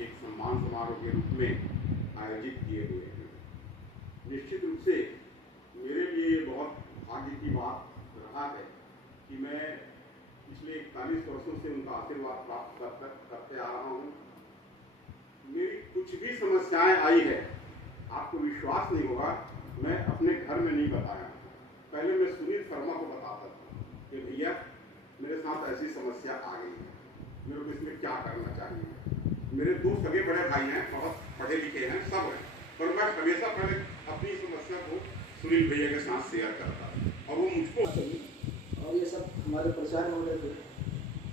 एक सम्मान समारोह के रूप में आयोजित किए हुए हैं। निश्चित रूप से मेरे लिए बहुत भाग्य की बात रहा है कि मैं पिछले 41 वर्षों से उनका आशीर्वाद प्राप्त करते आ रहा हूँ। मेरी कुछ भी समस्याएं आई है, आपको विश्वास नहीं होगा, मैं अपने घर में नहीं बताया। पहले मैं सुनील शर्मा को बताता था कि भैया मेरे साथ ऐसी समस्या आ गई है, मेरे को इसमें क्या करना चाहिए। मेरे दो सगे बड़े भाई हैं, बहुत पढ़े लिखे हैं, सब हैं, पर मैं हमेशा पहले अपनी समस्या को सुनील भैया के साथ शेयर करता और वो मुझको और ये सब हमारे प्रचार हो रहे थे,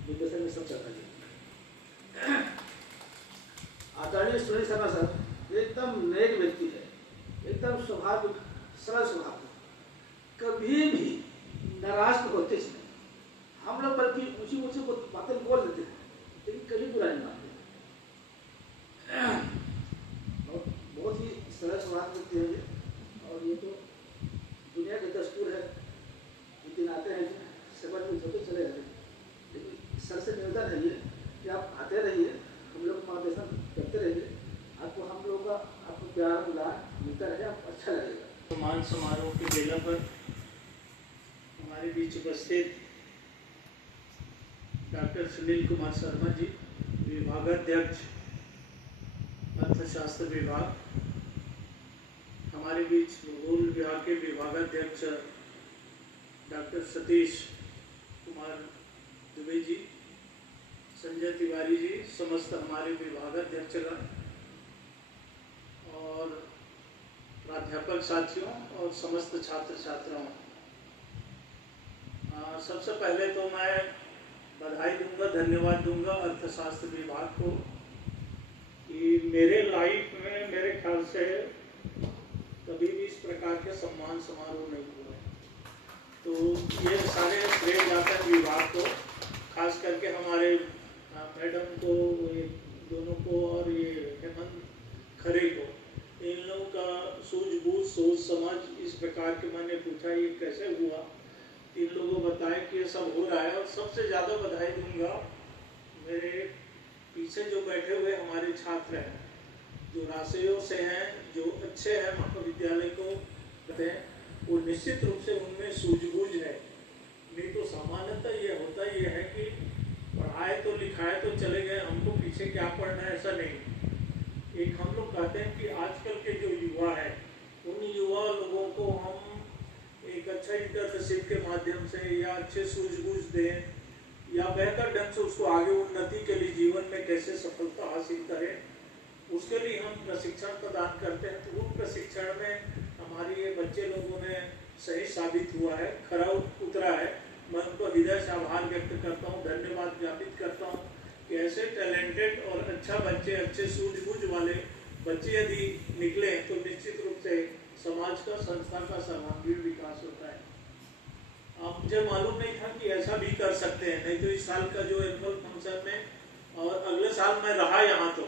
विदेशन में सब चल रहे हैं। आचार्य सुनील शर्मा सर एकदम नेक व्यक्ति है, एकदम स्वभाव सरल स्वभाव, कभी भी नाराज तो होते नहीं। हम लोग बल्कि ऊंची ऊंची बातें बोल देते हैं, लेकिन कभी बुरा नहीं मानते। बहुत ही सरल स्वभाव व्यक्ति है ये, और ये तो दुनिया के दस्तूर है। एक दिन आते हैं सेवा में होते चले जाते हैं, लेकिन सर से निवेदन है ये कि आप आते रहिए, हम लोग मार्गदर्शन करते रहिए, आपको हम लोग का आपको प्यार दुलार मिलता रहे, आपको अच्छा लगेगा। सम्मान समारोह के बेला पर हमारे बीच उपस्थित डॉक्टर सुनील कुमार शर्मा जी, विभागाध्यक्ष अर्थशास्त्र विभाग, हमारे बीच भूगोल विभाग के विभागाध्यक्ष डॉक्टर सतीश कुमार दुबे जी, संजय तिवारी जी, समस्त हमारे विभागाध्यक्षगण और प्राध्यापक साथियों और समस्त छात्र छात्राओं, सबसे पहले तो मैं बधाई दूंगा, धन्यवाद दूंगा अर्थशास्त्र विभाग को कि मेरे लाइफ में मेरे ख्याल से कभी भी इस प्रकार के सम्मान समारोह नहीं हुए। तो ये सारे श्रेय जाता है विभाग को, खास करके हमारे मैडम को, दोनों को और ये हेमंत खरे को, इन लोगों का सूझबूझ सोच समझ इस प्रकार के। मैंने पूछा ये कैसे हुआ, इन लोगों बताया कि ये सब हो रहा है। और सबसे ज़्यादा बधाई दूंगा मेरे पीछे जो बैठे हुए हमारे छात्र हैं, जो राशियों से हैं, जो अच्छे हैं, महाविद्यालय को कहते हैं, वो निश्चित रूप से उनमें सूझबूझ है। नहीं तो सामान्यतः ये होता ये है कि पढ़ाए तो लिखाए तो चले गए, हमको पीछे क्या पढ़ना है, ऐसा नहीं। एक हम लोग कहते हैं कि आजकल के जो युवा है, उन युवा लोगों को हम एक अच्छा इंटर्नशिप के माध्यम से या अच्छे सूझबूझ दें या बेहतर ढंग से उसको आगे उन्नति के लिए जीवन में कैसे सफलता हासिल करें, उसके लिए हम प्रशिक्षण प्रदान करते हैं। तो उन प्रशिक्षण में हमारे ये बच्चे लोगों ने सही साबित हुआ है, खरा उतरा है। मैं उनको हृदय से आभार व्यक्त करता हूँ, धन्यवाद ज्ञापित करता हूँ कि ऐसे टैलेंटेड और अच्छा बच्चे, अच्छे सूझबूझ वाले बच्चे यदि निकले तो निश्चित रूप से समाज का, संस्था का सर्वांगीण विकास होता है। अब मुझे मालूम नहीं था कि ऐसा भी कर सकते हैं, नहीं तो इस साल का जो एनुअल फंक्शन में और अगले साल मैं रहा यहाँ तो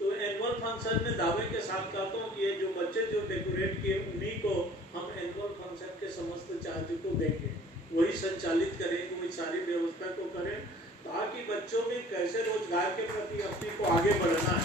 एनुअल फंक्शन में दावे के साथ कहता हूँ कि ये जो बच्चे जो डेकोरेट किए उन्हीं को हम एनुअल फंक्शन के समस्त चार्ज को देंगे, वही संचालित करें, वही सारी व्यवस्था को करें, ताकि बच्चों में कैसे रोजगार के प्रति अपने को आगे बढ़ना है,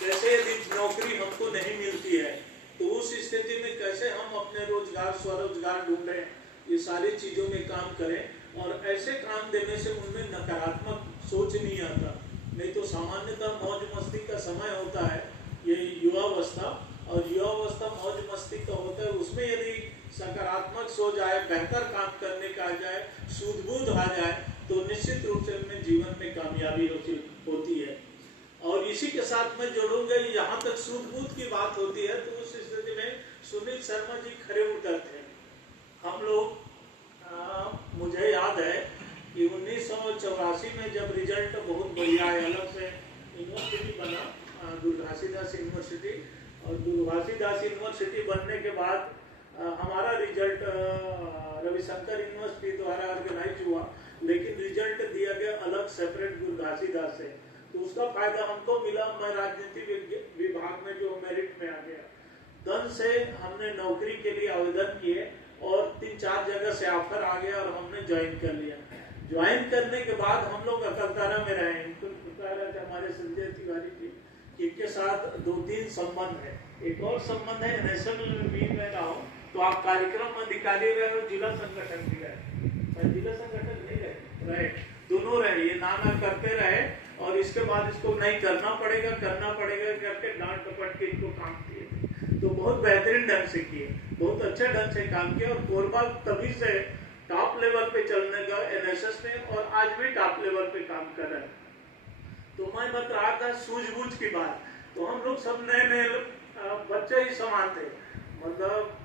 कैसे यदि नौकरी हमको नहीं मिलती है तो उस स्थिति में कैसे हम अपने रोजगार, स्वरोजगार ढूंढें, ये सारी चीज़ों में काम करें। और ऐसे काम देने से उनमें नकारात्मक सोच नहीं आता। नहीं तो सामान्यतः मौज मस्ती का समय होता है ये युवावस्था, और युवावस्था मौज मस्ती का होता है। उसमें यदि सकारात्मक सोच आए, बेहतर काम करने का आ जाए, सूझबूझ आ जाए, तो निश्चित रूप से उनमें जीवन में कामयाबी होती है। और इसी के साथ मैं जोड़ूंगा, यहाँ तक सूझबूझ की बात होती है तो उस स्थिति में सुनील शर्मा जी खरे उतरते हैं। हम लोग मुझे याद है कि 1984 में जब रिजल्ट बहुत बढ़िया है, अलग से यूनिवर्सिटी बना, गुरु घासीदास यूनिवर्सिटी, और गुरु घासीदास यूनिवर्सिटी बनने के बाद हमारा रिजल्ट रविशंकर यूनिवर्सिटी द्वारा ऑर्गेनाइज हुआ, लेकिन रिजल्ट दिया गया अलग सेपरेट गुरु घासीदास से। तो उसका फायदा हमको मिला, मैं राजनीति विभाग में जो मेरिट में आ गया। दन से हमने नौकरी के लिए आवेदन किए और 3-4 जगह से ऑफर आ गया और हमने ज्वाइन कर लिया। ज्वाइन करने के बाद हम लोग अकलतारा में रहे। इनको बता रहे थे हमारे संजय तिवारी जी कि इनके साथ 2-3 संबंध है। एक और संबंध है नेशनल में रहा हूँ, तो आप कार्यक्रम अधिकारी रहे और जिला संगठन भी रहे। जिला संगठन नहीं रहे, दोनों रहे, ये नाना करते रहे और इसके बाद इसको नहीं करना पड़ेगा करके डांट डपट के इनको काम किए। तो बहुत बेहतरीन ढंग से किए, बहुत अच्छा ढंग से काम किया और कोरबा तभी से टॉप लेवल पे चलने का एनएसएस ने और आज भी टॉप लेवल पे काम कर रहा है। तो मैं बता रहा था सूझबूझ की बात, तो हम लोग सब नए बच्चे ही समान थे। मतलब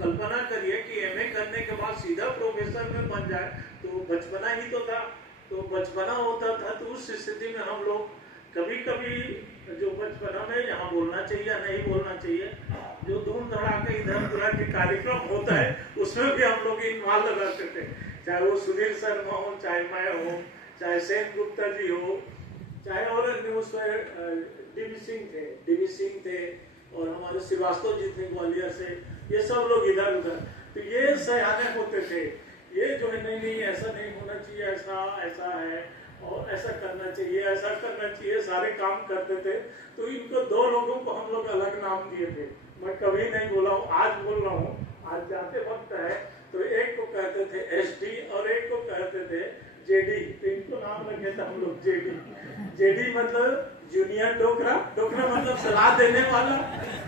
कल्पना करिए कि एमए करने के बाद सीधा प्रोफेसर में बन जाए, तो बचपना ही तो था। तो बचपना होता था, तो उस स्थिति में हम लोग कभी कभी जो बचपना में यहाँ बोलना चाहिए या नहीं बोलना चाहिए, जो धूम धड़ाके इधर उधर के कार्यक्रम होता है उसमें भी हम लोग इन्वॉल्व रहते थे। चाहे वो सुधीर शर्मा हो, चाहे मैं हो, चाहे सेन गुप्ता जी हो, चाहे और डीवी सिंह थे और हमारे श्रीवास्तव जी थे ग्वालियर से, ये सब लोग इधर उधर। तो ये सयाने होते थे, ये जो है नहीं ऐसा नहीं होना चाहिए, ऐसा है और ऐसा करना चाहिए, ऐसा करना चाहिए, सारे काम करते थे। तो इनको 2 लोगों को हम लोग अलग नाम दिए थे। मैं कभी नहीं बोला हूँ, आज बोल रहा हूँ। आज जाते वक्त है तो एक को कहते थे एसडी और एक को कहते थे जेडी। तो इनको नाम रखे थे हम लोग जेडी मतलब जूनियर डोकरा। डोकरा मतलब सलाह देने वाला,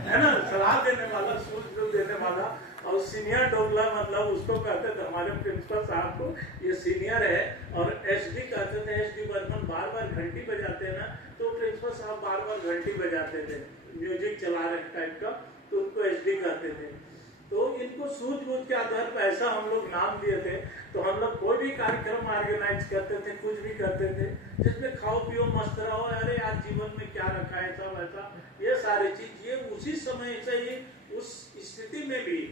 है ना, सलाह देने वाला, सूझबूझ देने वाला। और सीनियर डोगला मतलब उसको कहते थे हमारे प्रिंसिपल साहब को, ये सीनियर है। और एसडी कहते थे, एसडी बर्मन बार घंटी बजाते हैं ना, तो प्रिंसिपल साहब बार घंटी बजाते थे, म्यूजिक चला रहे टाइप का, तो उनको एसडी कहते थे। तो इनको सूझबूझ के आधार पर ऐसा हम लोग नाम दिए थे। तो हम लोग कोई भी कार्यक्रम ऑर्गेनाइज करते थे, कुछ भी करते थे, जिसमें खाओ पियो मस्त रहो, अरे यार जीवन में क्या रखा है, सब ऐसा, ये सारी चीज, ये उसी समय से ही उस स्थिति में भी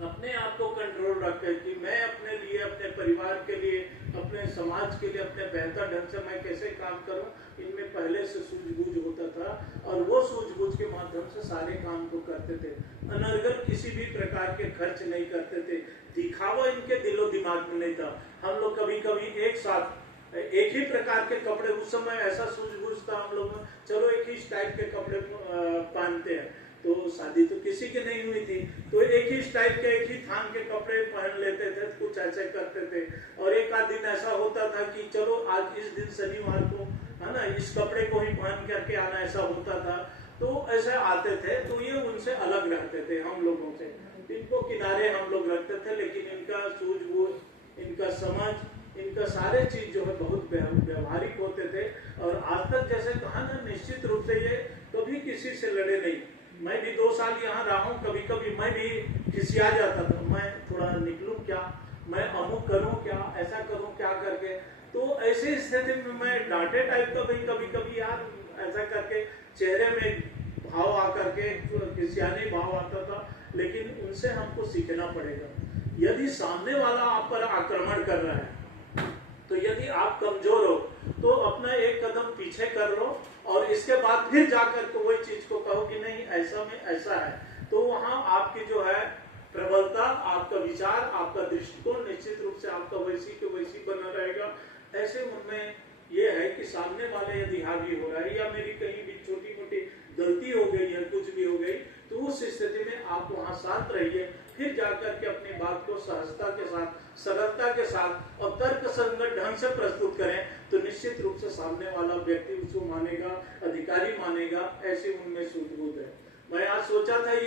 अपने आप को कंट्रोल रखे कि मैं अपने लिए, अपने परिवार के लिए, अपने समाज के लिए, अपने बेहतर ढंग से मैं कैसे काम करूं, इनमें पहले से सूझबूझ होता था। और वो सूझबूझ के माध्यम से सारे काम को करते थे। अनर्गल किसी भी प्रकार के खर्च नहीं करते थे, दिखावा इनके दिलो दिमाग में नहीं था। हम लोग कभी कभी एक साथ एक ही प्रकार के कपड़े, उस समय ऐसा सूझबूझ था हम लोग में, चलो एक ही टाइप के कपड़े पहनते हैं। तो शादी तो किसी की नहीं हुई थी, तो एक ही टाइप के, एक ही थान के कपड़े पहन लेते थे, कुछ ऐसे करते थे। और एक आध दिन ऐसा होता था कि चलो आज इस दिन शनिवार को, है ना, इस कपड़े को ही पहन करके आना, ऐसा होता था। तो ऐसे आते थे, तो ये उनसे अलग रहते थे हम लोगों से। इनको किनारे हम लोग रखते थे, लेकिन इनका सूझबूझ, इनका समझ, इनका सारे चीज जो है बहुत व्यवहारिक होते थे। और आज तक जैसे कहा ना, निश्चित रूप से ये कभी किसी से लड़े नहीं। मैं भी 2 साल यहाँ रहा हूँ, कभी कभी मैं भी खिसिया जाता था, मैं थोड़ा निकलूं क्या, मैं अमुक करूं क्या, ऐसा करूं क्या करके। तो ऐसी स्थिति में मैं डांटे टाइप का भी कभी कभी यार ऐसा करके चेहरे में भाव आकर के खिसियाने भाव आता था। लेकिन उनसे हमको सीखना पड़ेगा। यदि सामने वाला आप पर आक्रमण कर रहा है, तो यदि आप कमजोर हो तो अपना एक कदम पीछे कर लो और इसके बाद फिर जाकर के वही चीज को कहो कि नहीं ऐसा में ऐसा है। तो वहां आपकी जो है प्रबलता, आपका विचार, आपका दृष्टिकोण निश्चित रूप से आपका वैसी के वैसी बना रहेगा। ऐसे उनमें ये है कि सामने वाले यदि हावी हो रहा है या मेरी कहीं भी छोटी मोटी गलती हो गई है, कुछ भी हो गई, तो उस स्थिति में आप वहां शांत रहिए, फिर जाकर के अपनी बात को सहजता के साथ, सरलता के साथ और तर्क संगत ढंग से प्रस्तुत करें, तो निश्चित रूप से सामने वाला व्यक्ति उसको मानेगा, अधिकारी मानेगा। ऐसी उनमें सूझबूझ है। मैं आज सोचा था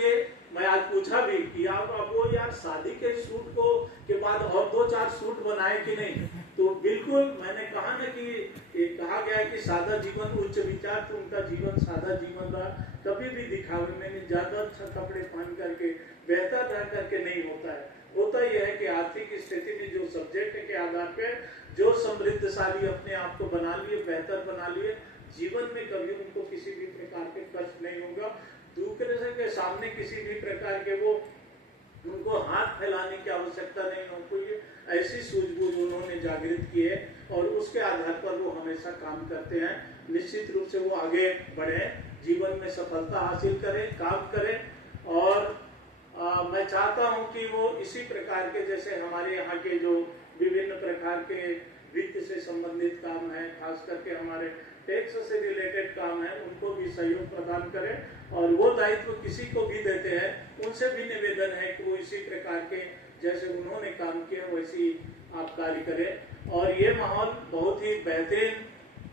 मैं आज पूछा भी कि आप वो यार शादी के सूट को के बाद और 2-4 सूट बनाए कि नहीं। तो बिल्कुल मैंने कहा ना कि कहा गया है कि सादा जीवन उच्च विचार, तो उनका जीवन सादा जीवन रहा। कभी भी दिखावे में ज्यादा अच्छा कपड़े पहन करके बेहतर रह करके नहीं होता है। होता यह है कि आर्थिक स्थिति में जो सब्जेक्ट के आधार पे जो समृद्धशाली अपने आप को बना लिए, बेहतर बना लिए, जीवन में कभी उनको किसी भी प्रकार के कष्ट नहीं होगा। दूसरे के सामने किसी भी प्रकार के वो उनको हाथ फैलाने की आवश्यकता नहीं होती है। ऐसी सूझबूझ उन्होंने जागृत की है और उसके आधार पर वो हमेशा काम करते हैं। निश्चित रूप से वो आगे बढ़े, जीवन में सफलता हासिल करें, काम करें। और मैं चाहता हूं कि वो इसी प्रकार के, जैसे हमारे यहाँ के जो विभिन्न प्रकार के वित्त से संबंधित काम है, खास करके हमारे टैक्स से रिलेटेड काम है, उनको भी सहयोग प्रदान करें। और वो दायित्व किसी को भी देते हैं, उनसे भी निवेदन है कि वो इसी प्रकार के जैसे उन्होंने काम किया वैसी आप कार्य करें। और ये माहौल बहुत ही बेहतरीन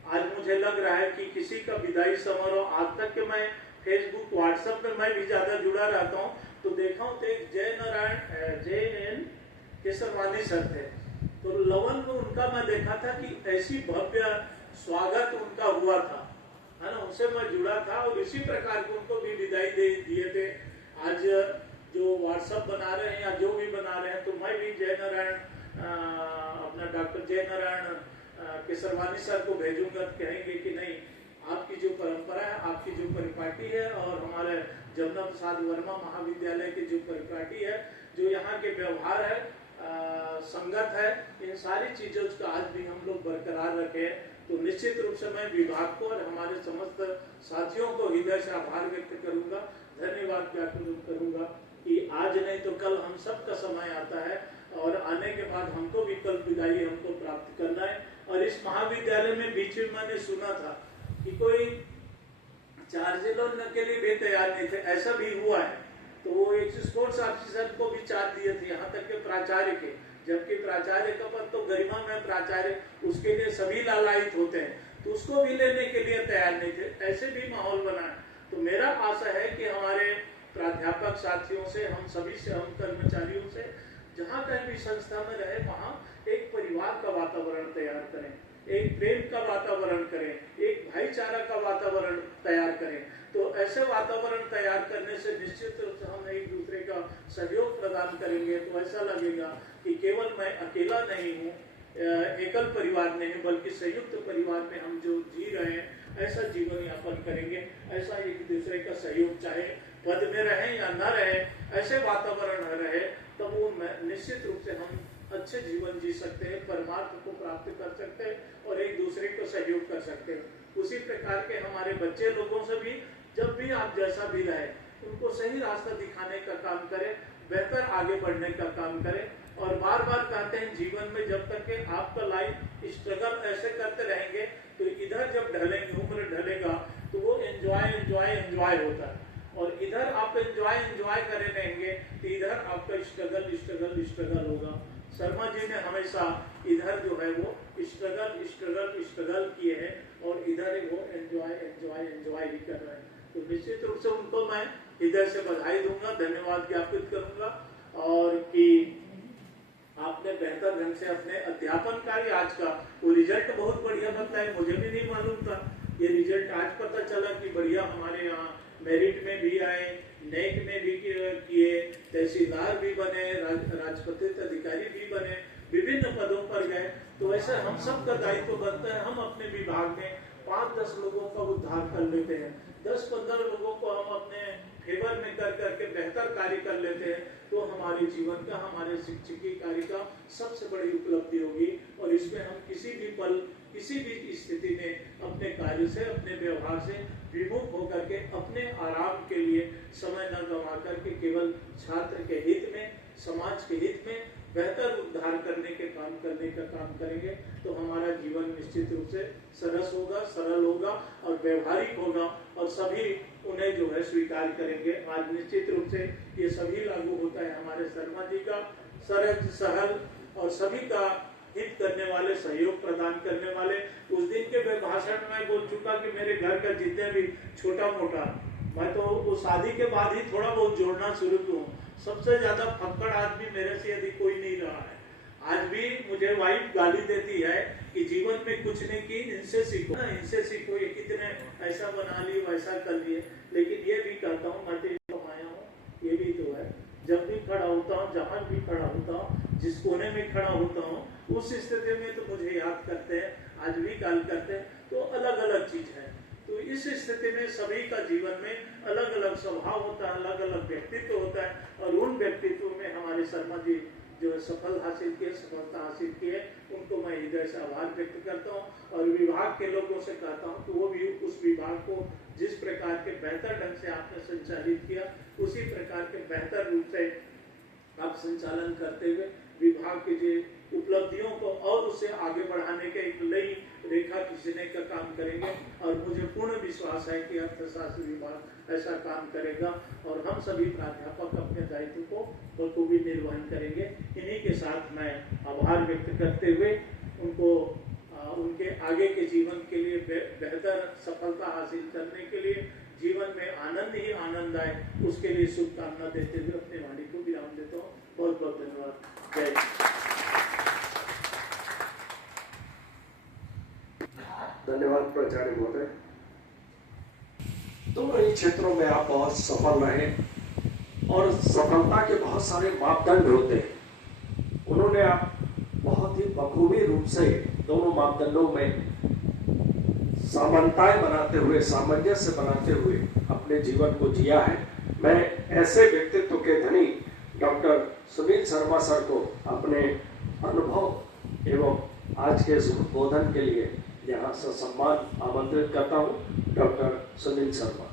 आज मुझे लग रहा है कि किसी का विदाई समारोह, आज तक के मैं फेसबुक व्हाट्सएप में मैं भी ज्यादा जुड़ा रहता हूँ, तो देखा हूँ तो एक जय केसरवानी सर थे, तो लवन में उनका मैं देखा था कि ऐसी भव्य स्वागत उनका हुआ था, है ना, उनसे मैं जुड़ा था और इसी प्रकार के उनको भी विदाई दे दिए थे। आज जो व्हाट्सएप बना रहे हैं या जो भी बना रहे हैं, तो मैं भी जय नारायण अपना डॉक्टर जय नारायण केसरवानी सर को भेजूंगा, कहेंगे कि नहीं, आपकी जो परंपरा है, आपकी जो परिपाटी है और हमारे जमुना प्रसाद वर्मा महाविद्यालय की जो परिपाटी है, जो यहाँ के व्यवहार है, संगत है, इन सारी चीजों का आज भी हम लोग बरकरार रखें। तो निश्चित रूप से मैं विभाग को और हमारे समस्त साथियों को हृदय से आभार व्यक्त करूंगा, धन्यवाद ज्ञापन करूंगा कि आज नहीं तो कल हम सब का समय आता है और आने के बाद हमको भी कल विदाई हमको प्राप्त करना है। और इस महाविद्यालय में बीच में मैंने सुना था कि कोई चार्ज लेने के लिए भी तैयार नहीं थे, ऐसा भी हुआ है, तो वो एक स्पोर्ट्स ऑफिसर को भी चार्ज दिए थे, यहाँ तक के प्राचार्य के, जबकि प्राचार्य का पद तो गरिमा में प्राचार्य, उसके लिए सभी लालायित होते हैं, तो उसको भी लेने के लिए तैयार नहीं थे, ऐसे भी माहौल बना है। तो मेरा आशा है कि हमारे प्राध्यापक साथियों से, हम सभी से, हम कर्मचारियों से, जहाँ कहीं भी संस्था में रहे वहाँ एक परिवार का वातावरण तैयार करें, एक प्रेम का वातावरण करें, एक भाईचारा का वातावरण तैयार करें। तो ऐसे वातावरण तैयार करने से निश्चित रूप से हम एक दूसरे का सहयोग प्रदान करेंगे, तो ऐसा लगेगा कि केवल मैं अकेला नहीं हूँ, एकल परिवार नहीं हूँ, बल्कि संयुक्त परिवार में हम जो जी रहे हैं, ऐसा जीवन यापन करेंगे। ऐसा एक दूसरे का सहयोग, चाहे पद में रहे या न रहे, ऐसे वातावरण रहे, तो वो निश्चित रूप से हम अच्छे जीवन जी सकते हैं, परमार्थ को प्राप्त कर सकते हैं और एक दूसरे को सहयोग कर सकते हैं। उसी प्रकार के हमारे बच्चे लोगों से भी, जब भी आप जैसा भी रहे, उनको सही रास्ता दिखाने का काम करें, बेहतर आगे बढ़ने का काम करें। और बार बार कहते हैं जीवन में जब तक के आपका लाइफ स्ट्रगल ऐसे करते रहेंगे, तो इधर जब ढलेंगे, उम्र ढलेगा, तो वो एंजॉय होता है, और इधर आप एंजॉय करे रहेंगे तो इधर आपका स्ट्रगल होगा। शर्मा जी ने हमेशा इधर जो है वो स्ट्रगल किए हैं और इधर वो एंजॉय ही कर रहे हैं। तो निश्चित रूप से उनको मैं इधर से बधाई दूंगा, धन्यवाद ज्ञापित करूंगा, और कि आपने बेहतर ढंग से अपने अध्यापन कार्य, आज का वो रिजल्ट बहुत बढ़िया बताया, मुझे भी नहीं मालूम था, ये रिजल्ट आज पता चला कि बढ़िया हमारे यहाँ मेरिट में भी आए, नेक में भी किए, तहसीलदार भी बने, राजपत्रित अधिकारी भी बने, विभिन्न पदों पर गए। तो ऐसे हम सब का दायित्व बनता है, हम अपने विभाग में 5-10 लोगों का उद्धार कर लेते हैं, 10-15 लोगों को हम अपने फेवर में कर करके बेहतर कार्य कर लेते हैं, तो हमारे जीवन का, हमारे शिक्षकीय कार्य का सबसे बड़ी उपलब्धि होगी। और इसमें हम किसी भी पल, किसी भी स्थिति में अपने कार्य से, अपने व्यवहार से विमुख होकर के अपने आराम के लिए समय न गंवा करके केवल छात्र के हित में, समाज के हित में बेहतर उद्धार करने का काम करेंगे, तो हमारा जीवन निश्चित रूप से सरस होगा, सरल होगा और व्यवहारिक होगा, और सभी उन्हें जो है स्वीकार करेंगे। आज निश्चित रूप से ये सभी लागू होता है हमारे शर्मा जी का, सरल, सहल और सभी का हित करने वाले, सहयोग प्रदान करने वाले। उस दिन के भाषण में बोल चुका कि मेरे घर का जितने भी छोटा मोटा, मैं तो वो शादी के बाद ही थोड़ा बहुत जोड़ना शुरू किया, सबसे ज्यादा फक्कड़ आदमी मेरे से यदि कोई नहीं रहा है। आज भी मुझे वाइफ गाली देती है कि जीवन में कुछ नहीं की, इनसे सीखो ना, इनसे सीखो, ये कितने ऐसा बना लिए, वैसा कर लिए। लेकिन ये भी कहता हूँ, मैं तो कमाया हूँ, ये भी तो है, जब भी खड़ा होता हूँ, जहाँ भी खड़ा होता हूँ, जिस कोने में खड़ा होता हूँ, उस स्थिति में तो मुझे याद करते हैं, आज भी गाल करते हैं, तो अलग अलग चीज है। तो इस स्थिति में सभी का जीवन में अलग अलग स्वभाव होता है, अलग अलग व्यक्तित्व होता है, और उन व्यक्तित्व में हमारे शर्मा जी जो सफलता हासिल की है, उनको मैं हृदय से आभार व्यक्त करता हूँ। और विभाग के लोगों से कहता हूँ कि वो भी उस विभाग को जिस प्रकार के बेहतर ढंग से आपने संचालित किया, उसी प्रकार के बेहतर रूप से आप संचालन करते हुए विभाग के जो उपलब्धियों को और उसे आगे बढ़ाने के एक नई रेखा खींचने का काम करेंगे। और मुझे पूर्ण विश्वास है कि अर्थशास्त्र विभाग ऐसा काम करेगा और हम सभी प्राध्यापक अपने दायित्व को बखूबी निर्वहन करेंगे। इन्हीं के साथ मैं आभार व्यक्त करते हुए उनको उनके आगे के जीवन के लिए बेहतर सफलता हासिल करने के लिए, जीवन में आनंद ही आनंद आए, उसके लिए शुभकामना देते हुए अपने वाणी को विराम देता हूँ। बहुत बहुत धन्यवाद। जय धन्यवाद प्राचार्य महोदय। दोनों ही क्षेत्रों में आप बहुत सफल रहे और सफलता के बहुत सारे मापदंड होते हैं। उन्होंने आप बहुत ही बखूबी रूप से दोनों मापदंडों में समानताएं बनाते हुए, सामंजस्य बनाते हुए अपने जीवन को जिया है। मैं ऐसे व्यक्तित्व के धनी डॉक्टर सुनील शर्मा सर को अपने अनुभव एवं आज के इस उद्बोधन के लिए यहाँ से सम्मान आमंत्रित करता हूँ। डॉक्टर सुनील शर्मा।